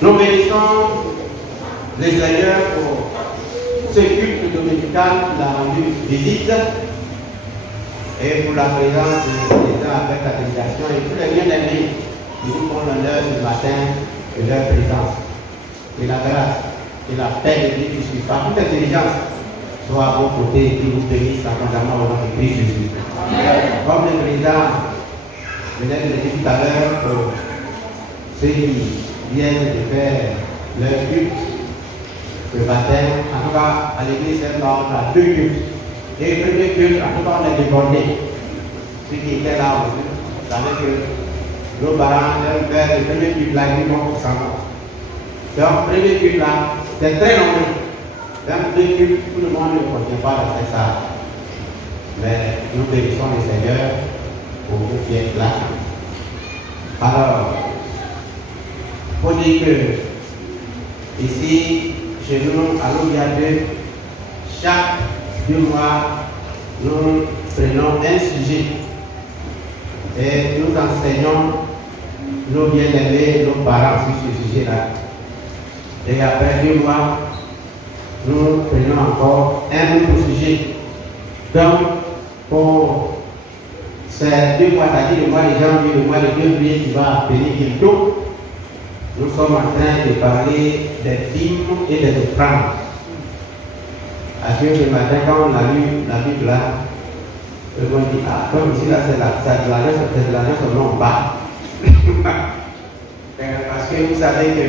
Nous bénissons le Seigneur pour ce culte dominical qui l'a rendu visite et pour la présence des gens avec la délégation et tous les bien-aimés qui nous font l'honneur ce matin de leur présence. Que la grâce et la paix de Dieu qui suit par toute intelligence soit à vos côtés et qui vous bénisse abondamment au nom de Christ Jésus. Comme le président venait de le dire tout à l'heure pour ceux qui viennent de faire leur culte ce matin, en tout cas à l'église Saint-Laurent, on a deux cultes. Et le premier culte, en tout cas on est débordé. Ceux qui étaient là aussi, vous savez que nos parents aiment faire le premier culte là, ils vont pour 100 ans. Donc, le premier culte là, c'est très nombreux. Dans deux cultes, tout le monde ne contient pas dans cette salle. Mais nous bénissons le Seigneur pour vous qui êtes là. Alors, il faut dire que ici, chez nous, à l'Obiade, chaque 2 mois, nous prenons un sujet et nous enseignons nos bien-aimés, nos parents sur ce sujet-là. Et après 2 mois, nous prenons encore un autre sujet. Donc, pour ces 2 mois, c'est-à-dire le mois de janvier, le mois de février qui va venir bientôt, nous sommes en train de parler des dîmes et des offrandes. À ce matin, quand on a lu la Bible là, on dit, ah, comme ici là, c'est de l'argent sur le nom bas. Parce que vous savez que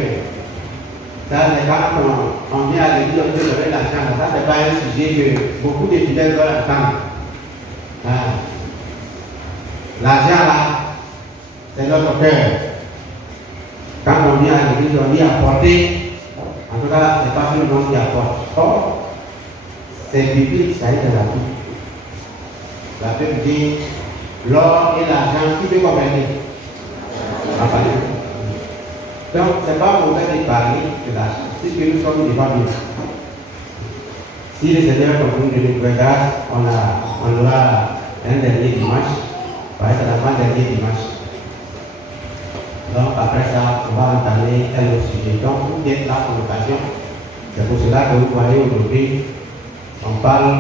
ça, quand on vient à l'église, on peut donner l'argent. Ça, c'est pas un sujet que beaucoup de fidèles veulent entendre. L'argent là, c'est notre cœur. Quand on vient à l'église, on dit apporter. En tout cas, c'est pas tout le monde qui apporte. Or, c'est biblique, ça aide à la vie. La Bible dit l'or et l'argent, qui peut comprendre? Donc, ce n'est pas mauvais de parler de l'argent, puisque nous sommes devant Dieu. Si le Seigneur continue de nous faire grâce, on aura un dernier dimanche, c'est l'avant-dernier dimanche. Donc, après ça, on va entamer un autre sujet. Donc, vous êtes là pour l'occasion. C'est pour cela que vous voyez aujourd'hui, on parle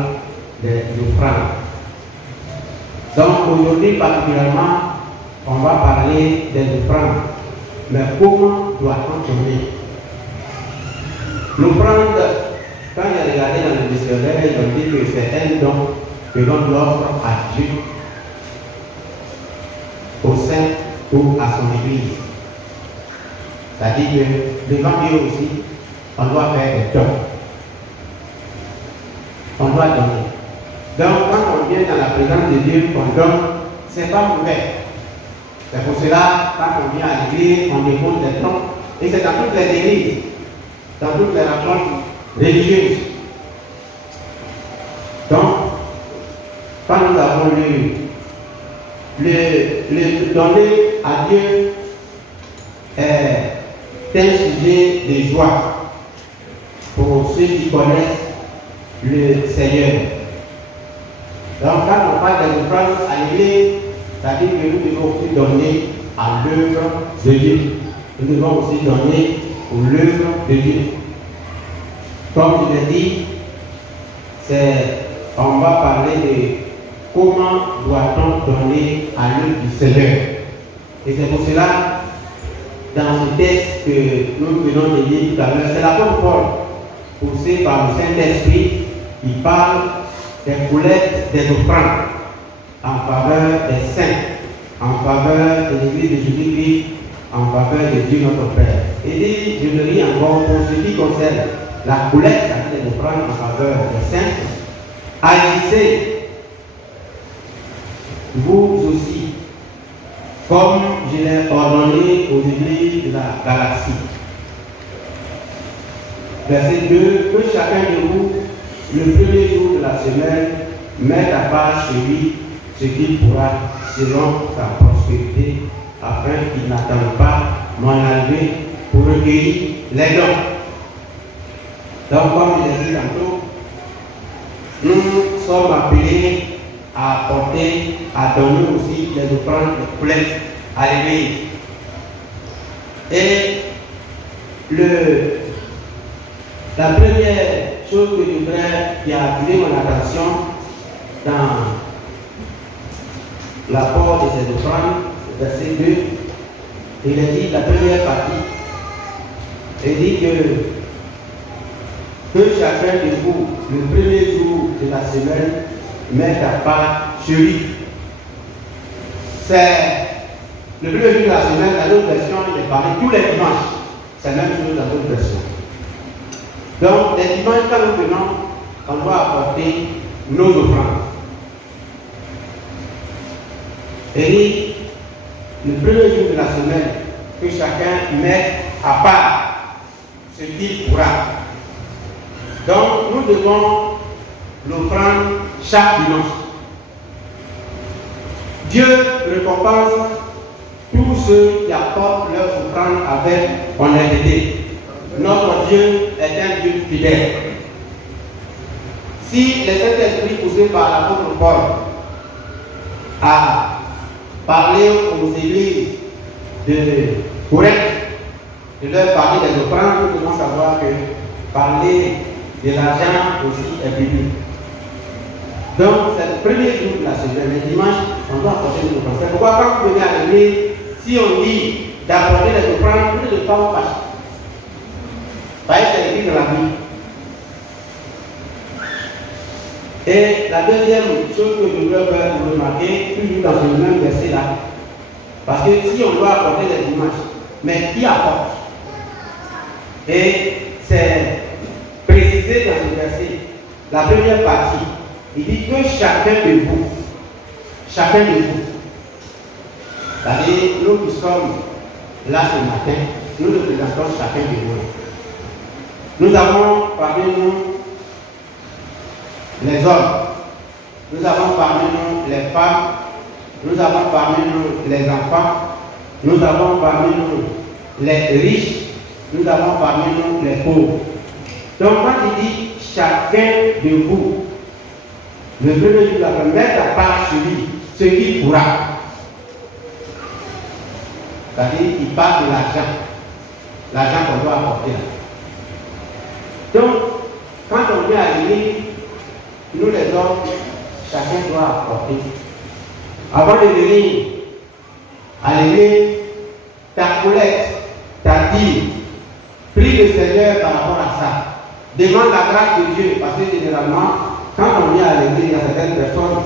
des offrandes. Donc, aujourd'hui, particulièrement, on va parler des offrandes. Mais comment doit-on donner? L'offrande, quand j'ai regardé dans le dictionnaire, ils ont dit que c'est un don que l'on offre à Dieu, au sein ou à son église. C'est-à-dire que devant Dieu aussi, on doit faire des dons. On doit donner. Donc, quand on vient dans la présence de Dieu, on donne, ce n'est pas mauvais. C'est pour cela, quand on vient à l'église, on dépose des dons. Et c'est dans toutes les églises, dans toutes les rencontres religieuses. Donc, quand nous avons lu, le donner à Dieu est un sujet de joie pour ceux qui connaissent le Seigneur. Donc, quand on parle des offrandes à l'église, c'est-à-dire que nous devons aussi donner à l'œuvre de Dieu. Nous devons aussi donner pour l'œuvre de Dieu. Comme je l'ai dit, on va parler de comment doit-on donner à l'œuvre du Seigneur. Et c'est pour cela, dans ce texte que nous venons de lire tout à l'heure, c'est l'apôtre Paul, poussé par le Saint-Esprit, qui parle des collectes des offrandes en faveur des saints, en faveur de l'Église de Jésus-Christ, en faveur de Dieu notre Père. Et dit, je le lis encore, pour ce qui concerne la collecte, c'est-à-dire des offrandes en faveur des saints, agissez vous aussi, comme je l'ai ordonné aux églises de la galaxie. Verset 2, que chacun de vous, le premier jour de la semaine, mette à part chez lui ce qu'il pourra selon sa prospérité, afin qu'il n'attende pas mon arrivée pour recueillir les dons. Donc, comme je l'ai dit tantôt, nous sommes appelés à apporter, à donner aussi les offrandes complètes à l'église. Et La première chose que je voudrais qui a attiré mon attention dans l'apport de ces offrandes, verset 2, il est dit, la première partie, il dit que chacun de vous, le premier jour de la semaine, mette à part chez lui. C'est le premier jour de la semaine, dans l'autre version, il est parlé tous les dimanches. C'est la même chose dans l'autre version. Donc, les dimanches, quand nous venons, on doit apporter nos offrandes. Et le premier jour de la semaine, que chacun mette à part ce qu'il pourra. Donc, nous devons l'offrande chaque dimanche. Dieu récompense tous ceux qui apportent leur offrande avec honnêteté. Notre Dieu est un Dieu fidèle. Si le Saint-Esprit poussé par l'apôtre Paul a parlé aux églises de Corinthe, de leur parler des offrandes, nous devons savoir que parler de l'argent aussi est biblique. Donc, c'est le premier jour de la semaine, le dimanche, on doit apporter des offrandes. C'est pourquoi quand vous venez à l'église, si on dit d'apporter les offrandes, vous ne devez pas vous fâcher. Parce que c'est écrit dans la Bible. Et la deuxième chose que je veux faire vous remarquer, toujours dans ce même verset là, parce que si on doit apporter les dimanches, mais qui apporte? Et c'est précisé dans ce verset, la première partie, il dit que chacun de vous, c'est-à-dire nous qui sommes là ce matin, nous représentons chacun de vous. Nous avons parmi nous les hommes, nous avons parmi nous les femmes, nous avons parmi nous les enfants, nous avons parmi nous les riches, nous avons parmi nous les pauvres. Donc quand il dit chacun de vous, le premier jour va mettre à part sur lui ce qu'il pourra. C'est-à-dire qu'il parle de l'argent qu'on doit apporter là. Donc, quand on vient à l'église, nous les hommes, chacun doit apporter. Avant de venir à l'église, ta collecte, ta dîme, prie le Seigneur par rapport à ça. Demande la grâce de Dieu, parce que généralement, quand on vient à l'église, il y a certaines personnes,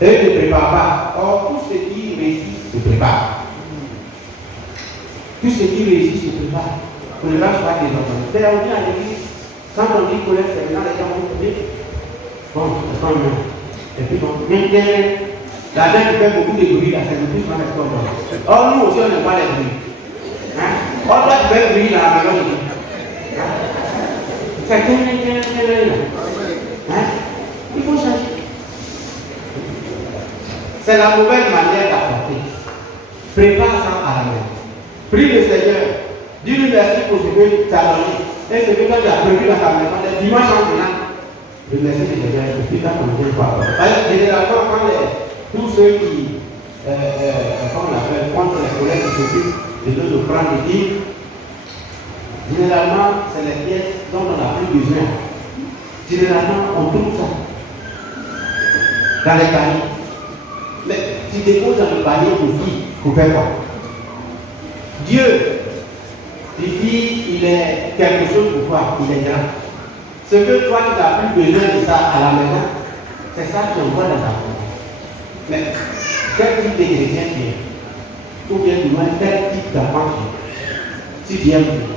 elles ne préparent pas. Or, tout ce qui réussit se prépare. Tout ce qui réussit se prépare. Pour ne pas faire des enfants. Mais on vient à l'église. Quand on dit collecte, c'est maintenant les gens vont dire bon, c'est pas mieux. Et puis bon, maintenant, la dame qui fait beaucoup de bruit là, c'est le plus mal qu'on donne. Or, nous aussi, on n'aime pas les bruits. Hein? Or, toi, tu fais le bruit là, à la maison. C'est hein? Il faut changer. C'est la mauvaise manière d'apporter. Prépare ça à la main. Prie le Seigneur. Dis-lui merci pour ce que tu as donné. Et ce que toi tu as prévu dans ta maison, les dimanches en venant, le merci de Seigneur, et puis quand on ne peut pas. Généralement, quand tous ceux qui, comment on appelle, contre les collègues qui s'occupent de nos offrandes et dîmes, généralement, c'est les pièces dont on n'a plus besoin. Généralement, on trouve ça dans les paniers. Mais tu déposes dans le panier aussi, pour faire quoi? Dieu, il dit, il est quelque chose pour toi, il est grand. Ce que toi, tu n'as plus besoin de ça à la maison, c'est ça que tu envoies dans ta maison. Mais quel type de chrétien tu es? Ou bien du moins, quel type d'enfant tu es? Si tu aimes Dieu.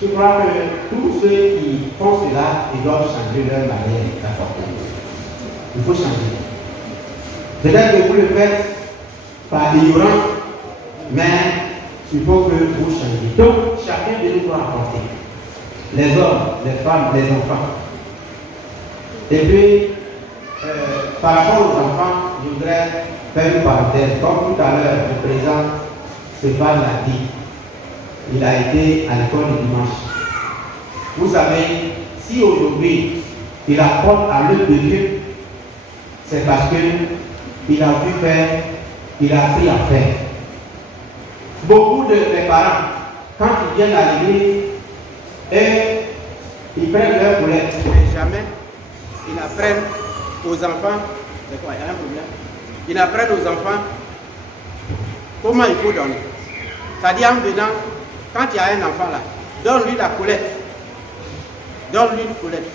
Je crois que tous ceux qui font cela, ils doivent changer leur manière d'apporter. Il faut changer. Peut-être que vous le faites par ignorance, mais il faut que vous changiez. Donc, chacun de nous doit apporter. Les hommes, les femmes, les enfants. Et puis, par rapport aux enfants, je voudrais faire une parenthèse. Comme tout à l'heure, le président Stéphane l'a dit, il a été à l'école du dimanche. Vous savez, si aujourd'hui il apporte à l'œuvre de Dieu, c'est parce qu'il a pu faire, il a appris à faire. Beaucoup de mes parents, quand ils viennent à l'église, Et ils prennent leur boulette, mais jamais ils n'apprennent aux enfants. C'est quoi, il y a un problème? Ils n'apprennent aux enfants comment il faut donner. C'est-à-dire en venant, quand il y a un enfant là, donne-lui la coulette. Donne-lui une coulette.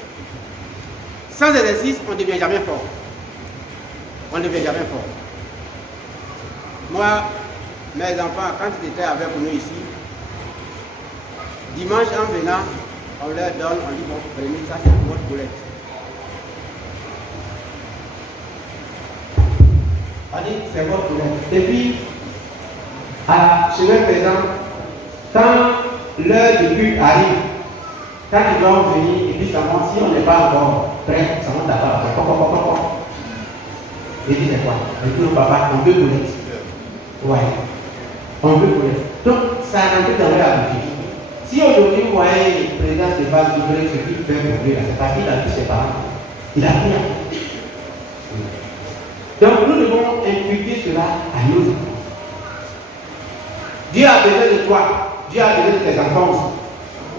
Sans exercice, on ne devient jamais fort. On ne devient jamais fort. Moi, mes enfants, quand ils étaient avec nous ici, dimanche en venant, on leur donne, on dit bon, prenez ça, c'est votre coulette. On dit c'est votre coulette. Et puis, à chemin faisant, quand l'heure du culte arrive, quand ils doivent venir, et puis ça monte, si on n'est pas encore prêt, ça monte là-bas. Et dit c'est quoi? Et puis le papa, on veut coulette. Ouais. On veut coulette. Donc, ça rentre dans leur habitude. Si aujourd'hui, vous voyez, le président de base du ce qu'il fait pour lui, c'est parce qu'il a vu ses parents. Il a rien. Donc, nous devons inculquer cela à nos enfants. Dieu a besoin de toi. Dieu a besoin de tes enfants aussi.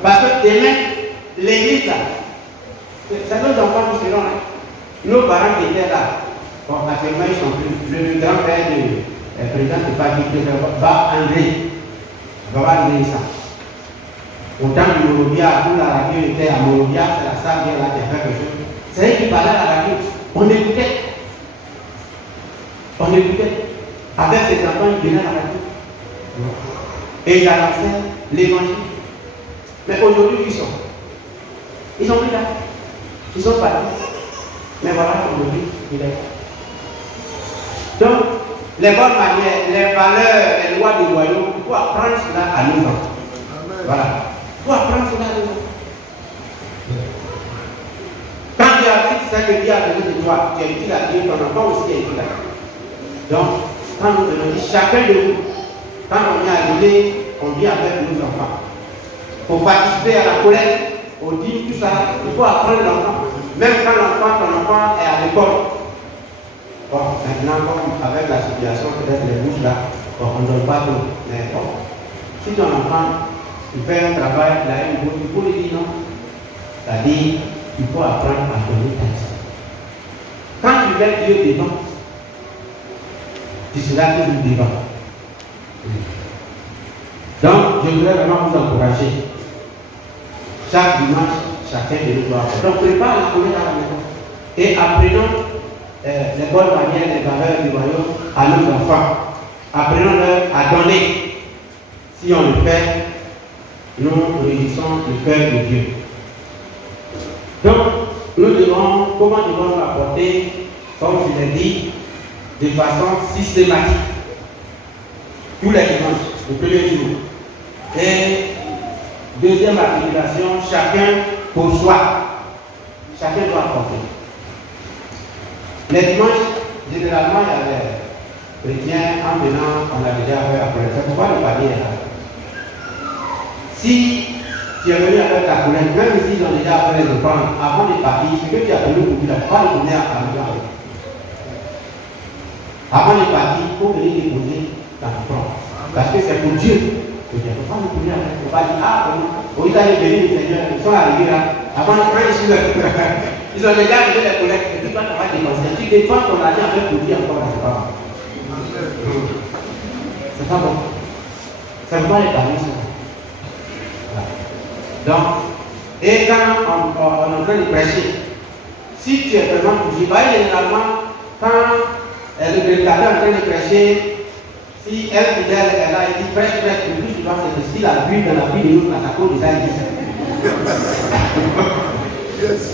Parce que demain, l'église là, c'est nos enfants qui seront là. Nos parents qui étaient là, bon, actuellement ils sont plus. Le grand-père du président de Paris, va André, va André ça. Au temps du Morovia, où la radio était à Morovia, c'est la salle là qui a fait quelque chose. C'est eux qui parlaient à la radio. On écoutait. On écoutait. Avec ses enfants, ils venaient à la radio. Et ils annonçaient l'évangile. Mais aujourd'hui, ils sont. Ils sont plus là. Ils sont partis. Mais voilà, aujourd'hui, il est. Donc, les bonnes manières, les valeurs, les lois du royaume, il faut apprendre cela à nos enfants. Voilà. Il faut apprendre cela à nos enfants. Quand tu as appris ça que Dieu a donné de toi, tu es utile à Dieu, ton enfant aussi est utile à Dieu. Donc, quand nous devons dire, chacun de nous, quand on est arrivé, on vient avec nos enfants. Pour participer à la collecte, au dîme, tout ça, il faut apprendre l'enfant. Même quand ton enfant est à l'école. Bon, maintenant, comme avec la situation, peut-être les bouches là, bon, on ne donne pas tout. Mais bon, si ton enfant il fait un travail, il a une bouche, il faut lui dire non. C'est-à-dire, il faut apprendre à donner ta vie. Quand tu mets Dieu devant, tu seras toujours devant. Donc, je voudrais vraiment vous encourager. Chaque dimanche, chacun de nous doit faire. Donc, prépare la collecte à la maison. Et apprenons les bonnes manières, les valeurs du royaume à nos enfants. Apprenons-leur à donner. Si on le fait, nous réunissons le cœur de Dieu. Donc, nous devons, comment devons-nous apporter, comme je l'ai dit, de façon systématique, tous les dimanches, le premier jour. Et deuxième articulation, chacun pour soi. Chacun doit apporter. Les dimanches, généralement, il y a les chrétiens, en venant, on a déjà fait après. C'est pourquoi le panier est là. Si tu es venu avec ta collègue, même s'ils ont déjà fait les prendre, avant de partir, ce que tu as venu pour dire, pas le donner à la maison. Avant de partir, il faut venir déposer ta offrande. Parce que c'est pour Dieu. Il ne faut pas nous tourner avec. Il ne faut pas dire, ah, au lieu d'aller venir, les Seigneur, ils sont arrivés là. Avant de prendre ici, ils ont déjà arrivé les collègues. Et puis toi, tu vas dépenser. Tu dépenses ton argent avec pour dire encore, c'est pas bon. C'est pas bon. Ça ne peut pas les parler, ça. Voilà. Donc, et quand on est en train de prêcher, si tu es vraiment touché, généralement, quand le prédicateur est en train de prêcher, si elle fidèle est là, il dit prêche, le plus souvent c'est que si la Bible dans la vie de l'autre, la cause déjà existe.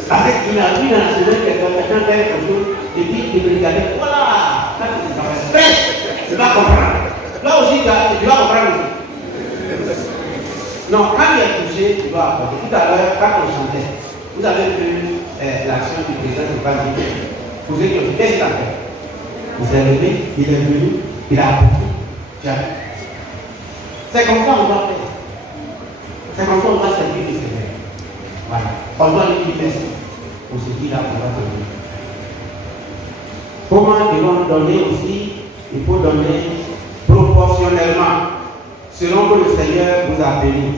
Avec une vie dans la semaine, quelqu'un fait quelque chose, et puis le prédicateur, voilà, ça c'est ça. Prêche, tu vas comprendre. Là aussi, tu vas comprendre aussi. Non, quand il est touché, tu dois apporter. Tout à l'heure, quand on chantait, vous avez vu l'action du président de Paris. Vous avez dit, qu'est-ce qu'il a fait? Il s'est levé, il est venu, il a apporté. C'est comme ça qu'on doit faire. C'est comme ça qu'on doit servir le Seigneur. Voilà. On doit lui dire merci pour ce qu'il a pour notre vie. Comment devons-nous donner aussi? Il faut donner proportionnellement, selon que le Seigneur vous a béni.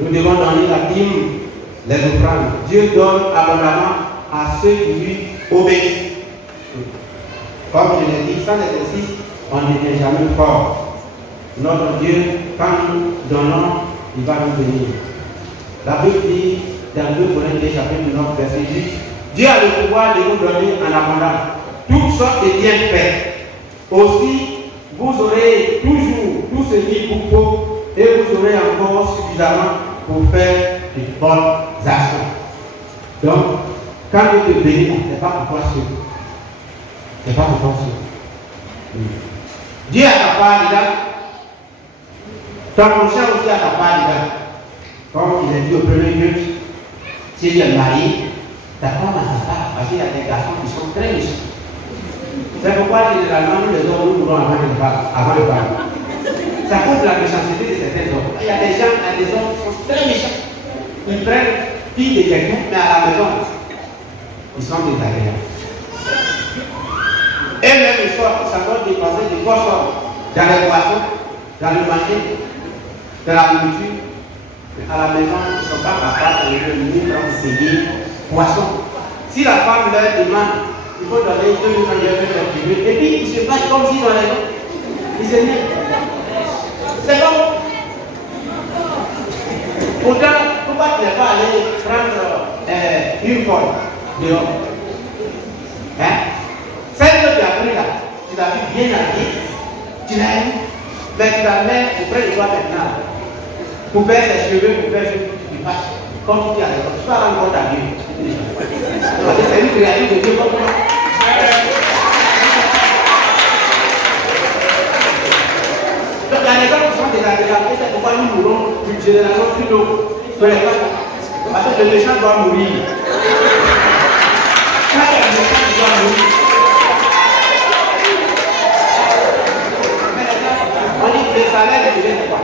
Nous devons donner la dîme, les offrandes. Dieu donne abondamment à ceux qui lui obéissent. Comme je l'ai dit, sans exercice, on n'était jamais fort. Notre Dieu, quand nous donnons, il va nous bénir. La Bible dit dans 2 Corinthiens chapitre 9, verset 10, Dieu a le pouvoir de nous donner en abondance toutes sortes de bienfaits. Aussi, vous aurez toujours tout ce qu'il vous faut et vous aurez encore suffisamment pour faire de bonnes actions. Donc, quand Dieu te bénit, ce n'est pas pour toi seul. Ce n'est pas pour toi seul. Dieu a ta part dedans. Ton prochain aussi a ta part dedans. Comme il a dit au premier culte, si tu es marié, ta femme a sa part, parce qu'il y a des garçons qui sont très méchants. C'est pourquoi généralement nous les hommes nous mourons avant le bal. Ça cause la méchanceté de certains hommes. Il y a des gens, des hommes qui sont très méchants. Ils prennent fille de quelqu'un, mais à la maison, ils sont désagréables. Et même ils sortent, ça doit dépenser des grosses sommes dans les boissons, dans le marché, dans la nourriture. À la maison, ils ne sont pas capables de venir pour payer poisson. Si la femme leur demande, il faut donner 2 000 euros, et puis ils se battent comme s'ils ont raison. Ils se mettent. C'est comme. Pourtant, pourquoi tu n'es pas allé prendre une folle dehors? Hein? Celle que tu as pris là, tu l'as vu bien habillée, tu l'as eu, mais tu la mets auprès de toi maintenant. Pour faire ses cheveux, pour faire ce que tu fasses, comme tu as raison. Tu vas rendre compte à Dieu. C'est une créature de Dieu comme toi. Donc, il y a des gens qui sont désagréables, et c'est pourquoi nous mourons d'une génération plus tôt que les femmes. Parce que le méchant doit mourir. Quand il y a le méchant qui doit mourir, on dit que le salaire de Dieu, c'est quoi?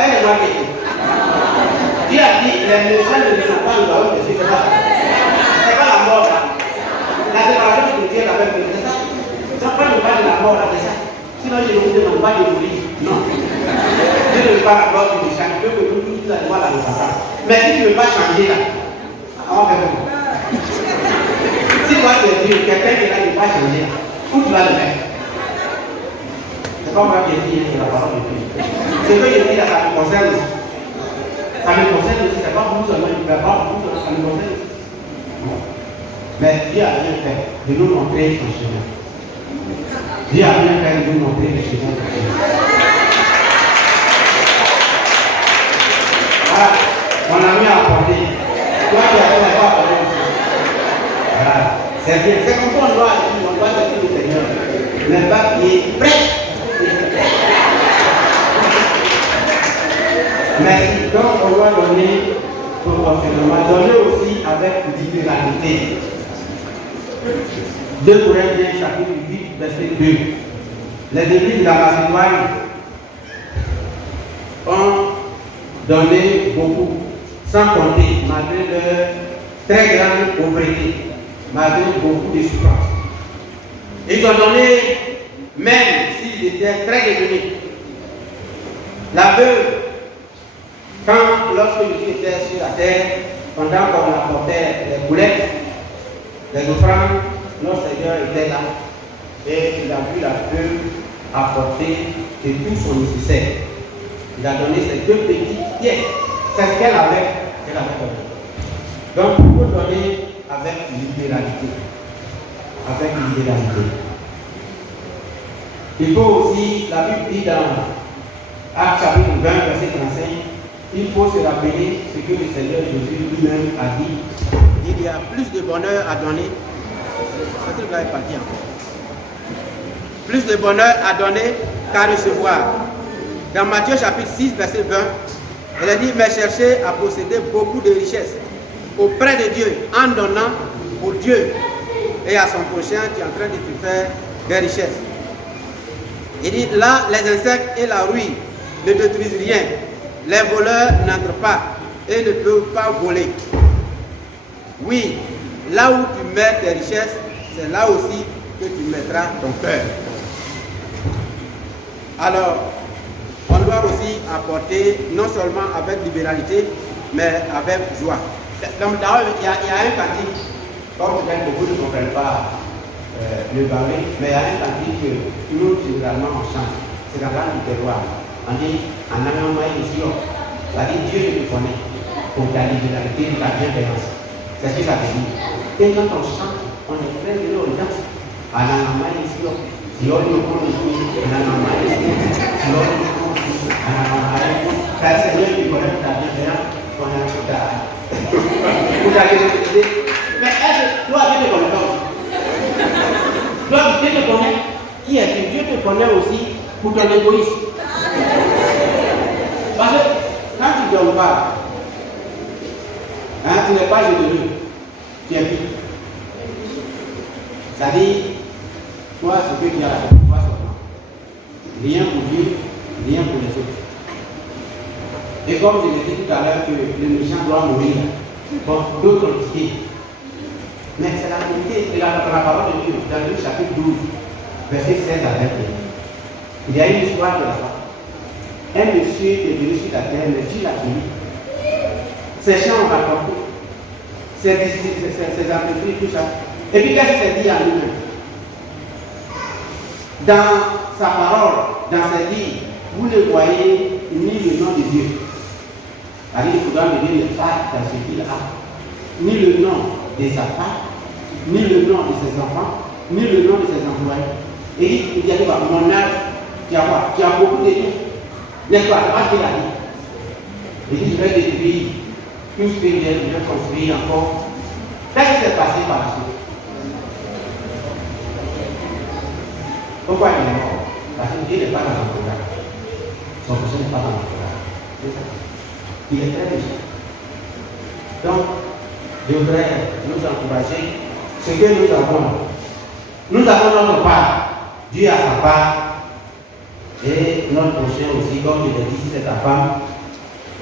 Elle est mal payée. Dieu a dit, les méchants ne sont pas le baron de ce que c'est pas. C'est pas la mort là. La séparation de Dieu avec Dieu, c'est ça. Ça pas le pas de la mort là, c'est ça. Sinon, je ne vous demande pas de mourir. Non. Dieu ne veut pas la mort du méchant. Dieu veut que tout la loi là ne va pas. Mais si tu ne veux pas changer là, on va faire comment? Si toi tu es Dieu, quelqu'un qui ne veut pas changer, où tu vas le mettre? C'est comme moi qui ai dit la parole de Dieu. Ce que je dis là, ça me concerne aussi. Ça me concerne aussi, c'est pas vous seulement, ça me concerne aussi. Mais Dieu a bien fait de nous montrer son chemin. Dieu a bien fait de nous montrer le chemin. Voilà, mon ami a apporté. Toi qui as fait pas apporter aussi. Voilà, c'est bien. C'est comme ça on doit servir le Seigneur. Mais pas qui est prêt. Merci. Donc, on doit donner proportionnellement, donner aussi avec libéralité. 2 Corinthiens chapitre 8, verset 2. Les églises de la Macédoine ont donné beaucoup, sans compter, malgré leur très grande pauvreté, malgré beaucoup de souffrance. Ils ont donné, même s'ils étaient très démunis. La veuve, lorsque Jésus était sur la terre, pendant qu'on apportait les boulettes, les offrandes, notre Seigneur était là et il a vu la veuve apporter de tout son nécessaire. Il a donné ces 2 petites pièces. C'est ce qu'elle avait donné. Donc, il faut donner avec libéralité. Avec libéralité. Il faut aussi, la Bible dit dans Actes chapitre 20, verset 35, il faut se rappeler ce que le Seigneur Jésus lui-même a dit. Il y a plus de bonheur à donner. Ce truc-là est parti encore. Plus de bonheur à donner qu'à recevoir. Dans Matthieu chapitre 6, verset 20, elle a dit, mais cherchez à posséder beaucoup de richesses auprès de Dieu, en donnant pour Dieu et à son prochain qui est en train de te faire des richesses. Il dit, là, les insectes et la rouille ne détruisent rien. Les voleurs n'entrent pas et ne peuvent pas voler. Oui, là où tu mets tes richesses, c'est là aussi que tu mettras ton cœur. Alors, on doit aussi apporter, non seulement avec libéralité, mais avec joie. Donc, d'ailleurs, il y a un cantique, comme peut-être beaucoup ne comprennent pas le barré, mais il y a un cantique que nous, généralement, on chante. C'est la langue du terroir. On dit, en allemand, ici, c'est-à-dire Dieu te connaît pour ta libéralité, ta bienveillance. C'est ce que ça veut dire. Et quand on chante, on est très heureux, on danse. En allemand, ici, si on nous connaît, en allemand, ici, si on nous connaît, en allemand, ici, c'est le Seigneur qui connaît ta bienveillance, on a tout à mais est-ce que toi, Dieu te connaît pas aussi? Toi, Dieu te connaît. Qui est-tu? Dieu te connaît aussi pour ton égoïsme. Parce que quand tu ne donnes pas, tu n'es pas généreux, tu es vide. C'est-à-dire, toi, ce que tu as, toi seulement. Rien pour Dieu, rien pour les autres. Et comme je l'ai dit tout à l'heure que le méchant doit mourir, bon, d'autres le disent. Mais c'est la vérité de la parole de Dieu, dans le chapitre 12, verset 16 à 21. Il y a une histoire de là-bas. Un monsieur qui est venu sur la terre, mais Dieu l'a béni. Ses champs ont rapporté, ses entreprises, tout ça. Et puis qu'est-ce qu'il s'est dit à lui-même? Dans sa parole, dans ses livres, vous ne voyez ni le nom de Dieu. C'est-à-dire qu'il faudra me dire le pas dans ce qu'il a, ni le nom de sa femme, ni le nom de ses enfants, ni le nom de ses employés. Et il dit à mon âge, tu as quoi? Tu as beaucoup de liens. N'est-ce pas? C'est pas ce qu'il a dit. Il dit, je vais détruire tout ce que je vais construire encore. Qu'est-ce qui s'est passé par la suite? Pourquoi il est mort? Parce que Dieu n'est pas dans son programme. Son projet n'est pas dans son programme. C'est ça. Il est très riche. Donc, je voudrais nous encourager. Ce que nous avons notre part. Dieu a sa part. Et notre prochain aussi, comme je l'ai dit, si c'est ta femme,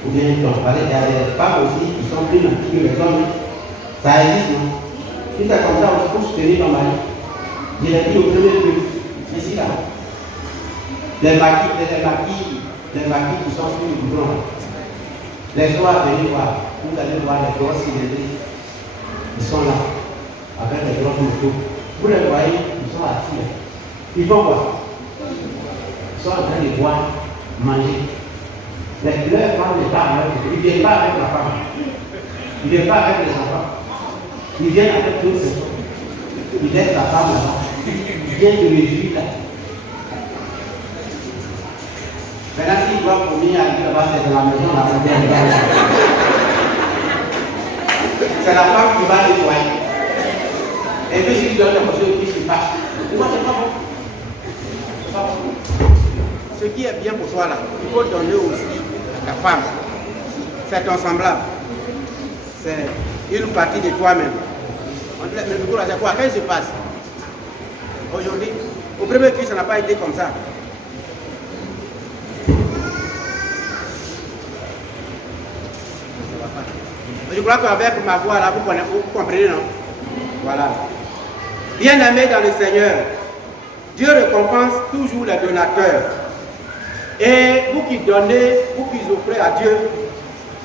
ou bien ton palais, il y a des femmes aussi qui sont plus nantis que les hommes. Ça existe, non? Si c'est comme ça, il faut soutenir ton mari. Je l'ai dit au premier truc, ici là. Les maquis qui sont sur le goudron. Les soirs, venez voir. Vous allez voir les grosses cylindriques. Ils sont là, avec les grosses motos. Vous les voyez, ils sont assis. Ils font quoi? Ils sont en train de boire, manger. Leur femme n'est pas avec eux. Ils ne viennent pas avec la femme. Ils ne viennent pas avec les enfants. Ils viennent avec d'autres personnes. Ils laissent la femme là-bas. Ils viennent de réjouir là. Maintenant, s'ils doivent venir à là-bas, c'est dans la maison, la maison. C'est la femme qui va nettoyer. Et puis, s'ils donnent quelque chose, puis ils passent. Moi, c'est pas bon. C'est pas bon. Ce qui est bien pour toi là, il faut donner aussi à ta femme. C'est ton semblable. C'est une partie de toi-même. Mais du coup, là, c'est quoi? Qu'est-ce qui se passe? Aujourd'hui, au premier coup, ça n'a pas été comme ça. Je crois qu'avec ma voix là, vous comprenez, non? Voilà. Bien-aimés dans le Seigneur, Dieu récompense toujours les donateurs. Et vous qui donnez, vous qui offrez à Dieu,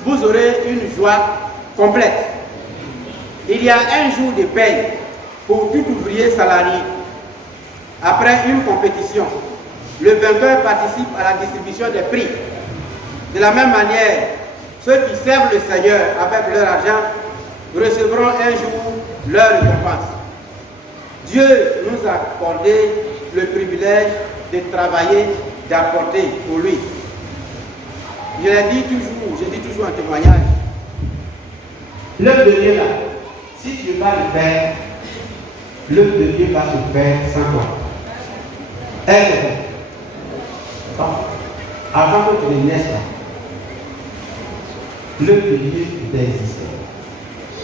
vous aurez une joie complète. Il y a un jour de paye pour tout ouvrier salarié. Après une compétition, le vainqueur participe à la distribution des prix. De la même manière, ceux qui servent le Seigneur avec leur argent recevront un jour leur récompense. Dieu nous a accordé le privilège de travailler, d'apporter pour lui. Je dis toujours en témoignage, l'œuvre de Dieu là, si tu vas le faire, l'œuvre de Dieu va se faire sans toi. Elle est faite. Avant que tu ne naisses là, l'œuvre de Dieu existait.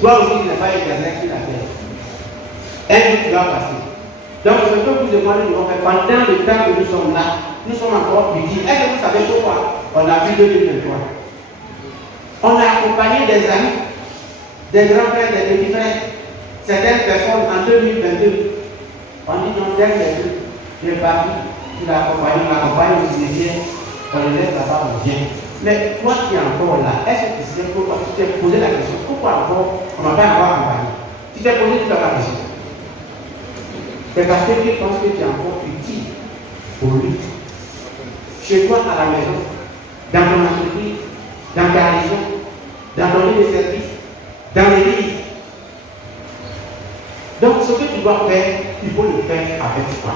Toi aussi, tu n'as pas éternel sur la terre. Un jour, tu vas passer. Donc, ce que vous demandez de faire pendant le temps que nous sommes là, nous sommes encore petits. Est-ce que vous savez pourquoi on a vu 2023? On a accompagné des amis, des grands frères, des petits frères, certaines personnes en 2022. On dit non, tel est le parti, il accompagne les musiciens, on les laisse là-bas, on vient. Mais toi qui es encore là, est-ce que tu sais pourquoi tu t'es posé la question, pourquoi encore on ne m'a pas encore accompagné? Tu t'es posé toute la question. C'est parce que tu penses que tu es encore utile pour lui. Chez toi, à la maison, dans ton entreprise, dans ta région, dans ton lieu de service, dans l'église. Donc, ce que tu dois faire, il faut le faire avec foi.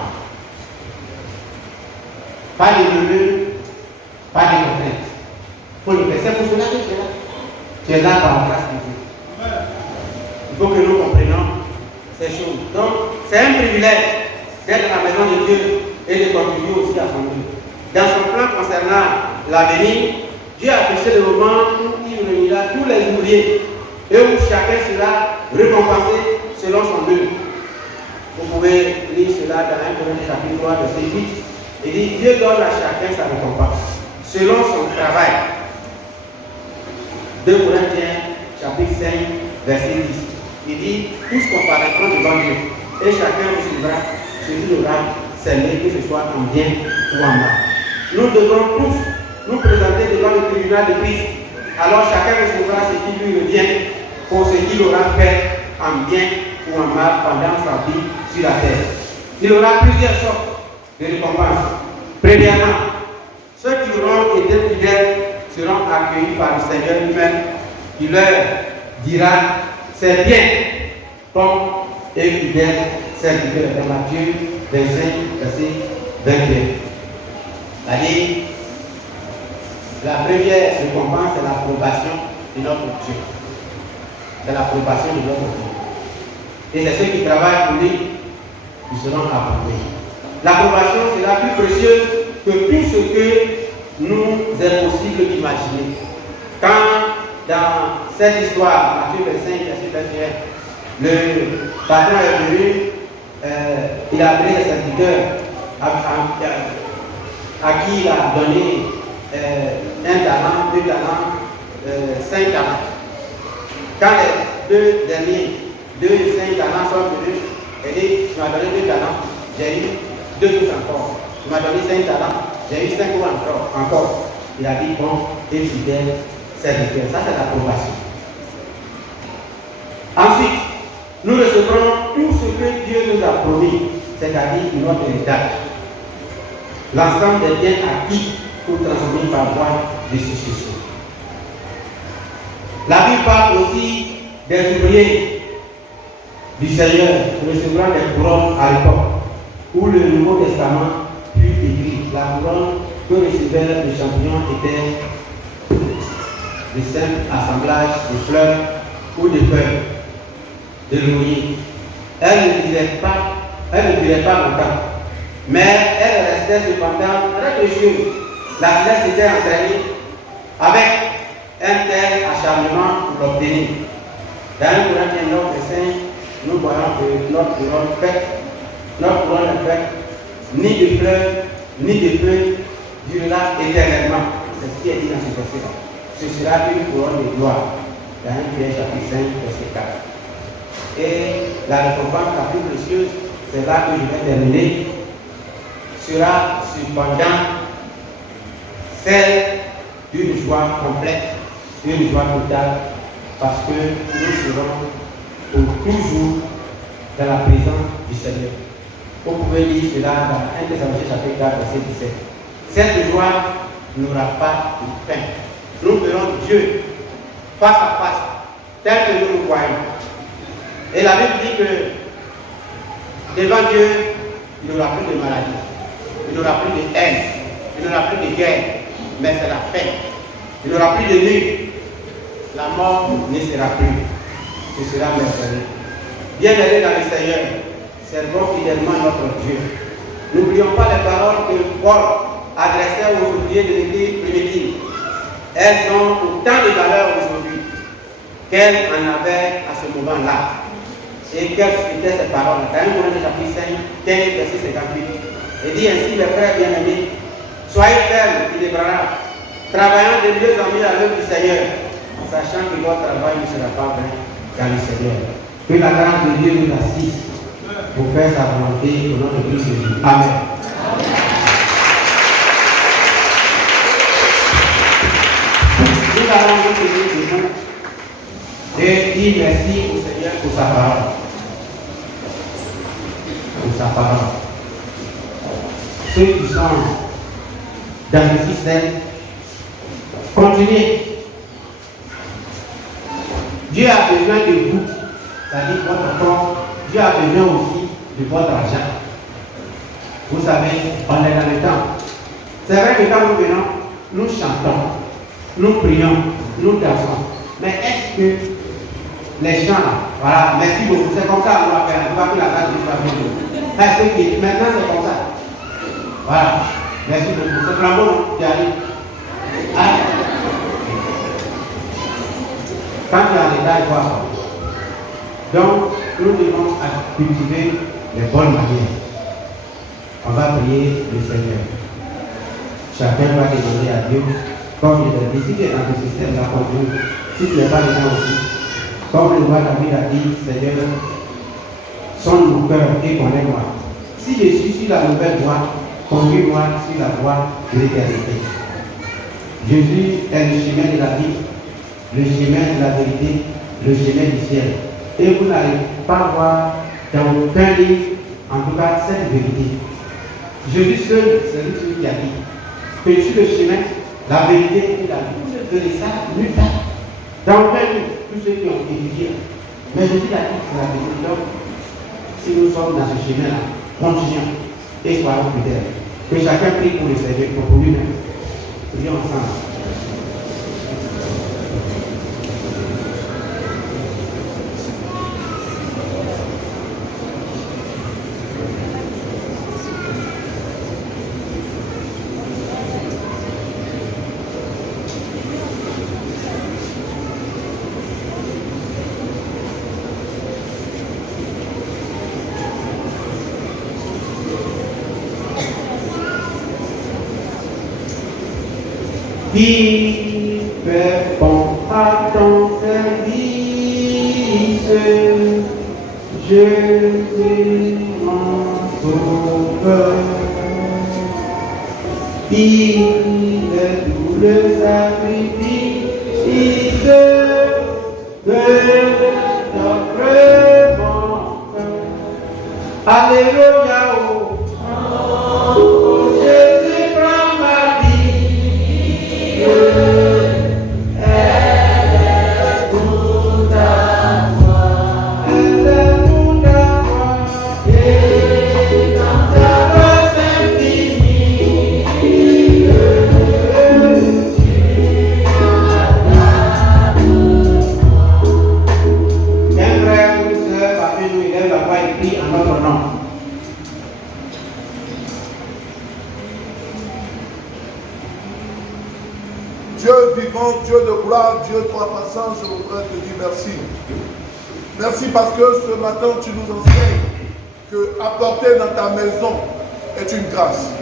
Pas de murmures, pas de contraintes. Il faut le faire. C'est pour cela que tu es là. Tu es là par la grâce de Dieu. Il faut que nous comprenions ces choses. Donc, c'est un privilège d'être à la maison de Dieu et de contribuer aussi à son Dieu. Dans son plan concernant l'avenir, Dieu a fixé le moment où il réunira tous les ouvriers et où chacun sera récompensé selon son œuvre. Vous pouvez lire cela dans 1 Corinthiens chapitre 3, verset 8. Il dit, Dieu donne à chacun sa récompense selon son travail. 2 Corinthiens chapitre 5, verset 10. Il dit, tous comparaîtront devant Dieu et chacun recevra ce qu'il aura scellé, que ce soit en bien ou en mal. Nous devrons tous nous présenter devant le tribunal de Christ. Alors chacun recevra ce qui lui revient pour ce qu'il aura fait en bien ou en mal pendant sa vie sur la terre. Il y aura plusieurs sortes de récompenses. Premièrement, ceux qui auront été fidèles seront accueillis par le Seigneur lui-même qui leur dira c'est bien, bon et fidèle serviteur dans Matthieu 25, verset 21. C'est-à-dire, la première récompense, c'est l'approbation de notre Dieu. C'est l'approbation de notre Dieu. Et c'est ceux qui travaillent pour lui qui seront approuvés. L'approbation sera plus précieuse que tout ce que nous est possible d'imaginer. Quand dans cette histoire, Matthieu 25, verset 21, le patron est venu, il a appelé les serviteurs à qui il a donné un talent, 2 talents, 5 talents. Quand les 2 derniers, 2 et 5 talents sont venus, il dit, tu m'as donné 2 talents, j'ai eu 2 autres encore. Tu m'as donné 5 talents, j'ai eu 5 autres encore. Il a dit, bon, et fidèle serviteur. Ça, c'est l'approbation. Ensuite, nous recevrons tout ce que Dieu nous a promis, c'est-à-dire notre héritage. L'ensemble des biens acquis pour transmettre par voie de succession. La Bible parle aussi des ouvriers du Seigneur recevront des couronnes à l'époque où le Nouveau Testament fut écrit. La couronne que recevaient les champignons était de simples assemblages de fleurs ou de feuilles de laurier. Elle ne durait pas longtemps, mais elle restait cependant très précieuse. La flèche était entraînée avec un tel acharnement pour l'obtenir. Dans 1 Corinthiens 9, verset 5, nous voyons que notre couronne est faite ni de fleurs, ni de feuilles, durera éternellement. C'est ce qui est dit dans ce verset-là. Ce sera une couronne de gloire. Dans 1 Pierre chapitre 5, verset 4. Et la récompense la plus précieuse, c'est là que je vais terminer, sera cependant celle d'une joie complète, une joie totale, parce que nous serons pour toujours dans la présence du Seigneur. Vous pouvez lire cela dans 1 Thessaloniciens chapitre 4, verset 17. Cette joie n'aura pas de fin. Nous verrons Dieu face à face, tel que nous le voyons. Et la Bible dit que devant Dieu, il n'y aura plus de maladie, il n'y aura plus de haine, il n'y aura plus de guerre, mais c'est la paix. Il n'y aura plus de nuit. La mort ne sera plus. Ce sera merveilleux. Bien-aimés dans le Seigneur, servons fidèlement notre Dieu. N'oublions pas les paroles que Paul adressait aux ouvriers de l'église primitive. Elles ont autant de valeur aujourd'hui qu'elles en avaient à ce moment-là. Et quelles étaient ces paroles? Dans 1 Corinthiens chapitre 5, 15, verset 58. Il dit ainsi, les frères bien-aimés, soyez fermes et braves, travaillant de mieux en mieux à l'œuvre du Seigneur, sachant que votre travail ne sera pas vain dans le Seigneur. Que la grâce de Dieu nous assiste pour faire sa volonté au nom de Christ Jésus. Amen. et dis merci au Seigneur pour sa parole. Pour sa parole. Ceux qui sont dans le système, continuez. Dieu a besoin de vous, c'est-à-dire votre corps. Dieu a besoin aussi de votre argent. Vous savez, on est dans le temps. C'est vrai que quand nous venons, nous chantons, nous prions, nous dansons. Mais est-ce que les chants, voilà, merci beaucoup, c'est comme ça qu'on va faire, on va que la base du travail. Maintenant c'est comme ça. Voilà, merci beaucoup. C'est flambeau qui arrive. Ah. Quand tu as l'état, il faut avoir. Donc, nous devons cultiver les bonnes manières. On va prier le Seigneur. Chacun va demander à Dieu, comme il a dit, si tu es dans le système là, continue. Si tu n'es pas dedans aussi, comme le roi David a dit, Seigneur, sonde mon cœur et connais-moi. Si je suis sur la nouvelle voie, conduis-moi sur la voie de l'éternité. Jésus est le chemin de la vie, le chemin de la vérité, le chemin du ciel. Et vous n'allez pas voir dans aucun livre, en tout cas, cette vérité. Jésus seul, c'est lui qui a dit que je suis le chemin, la vérité et la vie. Vous ne verrez ça nulle part. Dans aucun livre, tous ceux qui ont étudié. Mais Jésus a dit que c'est la vérité. Donc, si nous sommes dans ce chemin-là, continuons et soyons fidèles. Que chacun prie pour le Seigneur, pour lui-même. Prions ensemble. Qui répond à ton service, Jésus mon sauveur, il est tout le sacrifice de notre bon cœur. Alléluia. Dieu de gloire, Dieu toi passant, je voudrais te dire merci. Merci parce que ce matin tu nous enseignes que apporter dans ta maison est une grâce.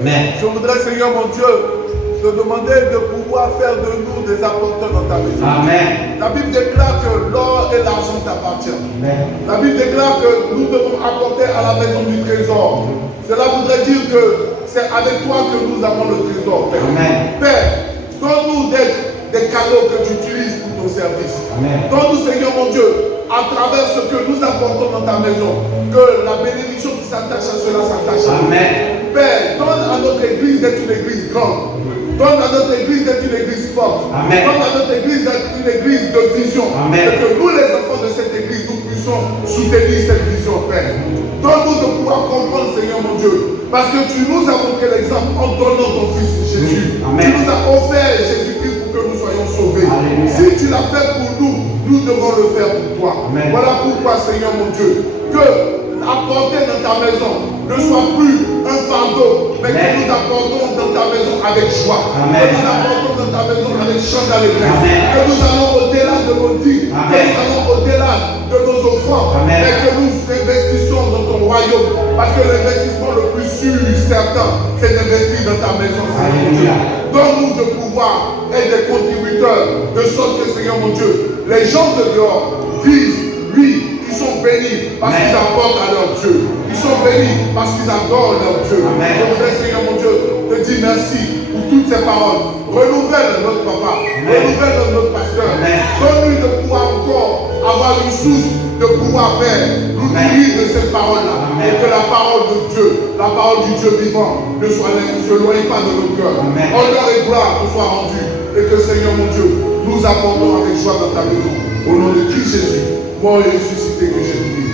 Amen. Je voudrais, Seigneur mon Dieu, te demander de pouvoir faire de nous des apporteurs dans ta maison. Amen. La Bible déclare que l'or et l'argent t'appartiennent. La Bible déclare que nous devons apporter à la maison du trésor. Cela voudrait dire que c'est avec toi que nous avons le trésor, Père. Amen. Père, donne-nous d'être des cadeaux que tu utilises pour ton service. Donne-nous, Seigneur mon Dieu, à travers ce que nous apportons dans ta maison, que la bénédiction qui s'attache à cela s'attache à nous. Père, donne à notre église d'être une église grande. Donne à notre église d'être une église forte. Amen. Donne à notre église d'être une église de vision. Amen. Et que nous, les enfants de cette église, nous puissions soutenir cette vision, Père. Donne-nous de pouvoir comprendre, Seigneur mon Dieu. Parce que tu nous as montré l'exemple en donnant ton Fils Jésus. Amen. Tu nous as offert Jésus-Christ pour que nous soyons sauvés. Alléluia. Si tu l'as fait pour nous, nous devons le faire pour toi. Amen. Voilà pourquoi, Seigneur mon Dieu, que apporter dans ta maison ne soit plus un fardeau, mais que nous apportons dans ta maison avec joie. Amen. Que nous apportons dans ta maison avec chant d'allégresse. Amen. Que nous allons au-delà de nos dits. Que nous allons au-delà de nos offrandes. Amen. Et que nous investissons dans ton royaume. Parce que l'investissement le plus sûr, certain, c'est d'investir dans ta maison. Alléluia. Donne-nous de pouvoir être des contributeurs, de sorte que, Seigneur mon Dieu, les gens de dehors disent, oui, ils sont bénis parce qu'ils apportent à leur Dieu. Ils sont bénis parce qu'ils adorent leur Dieu. Amen. Je voudrais, Seigneur mon Dieu, te dire merci pour toutes ces paroles. Renouvelle notre papa, renouvelle notre pasteur. Donne-lui de pouvoir encore source de pouvoir, Père. Nous nourrir de cette parole-là. Et que la parole de Dieu, la parole du Dieu vivant, ne s'éloigne pas de nos cœurs. Honneur et gloire te soient rendus. Et que, Seigneur mon Dieu, nous apportons avec joie dans ta maison. Au nom de Christ Jésus, mort et ressuscité, que j'ai prié.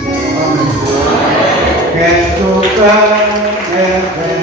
Amen.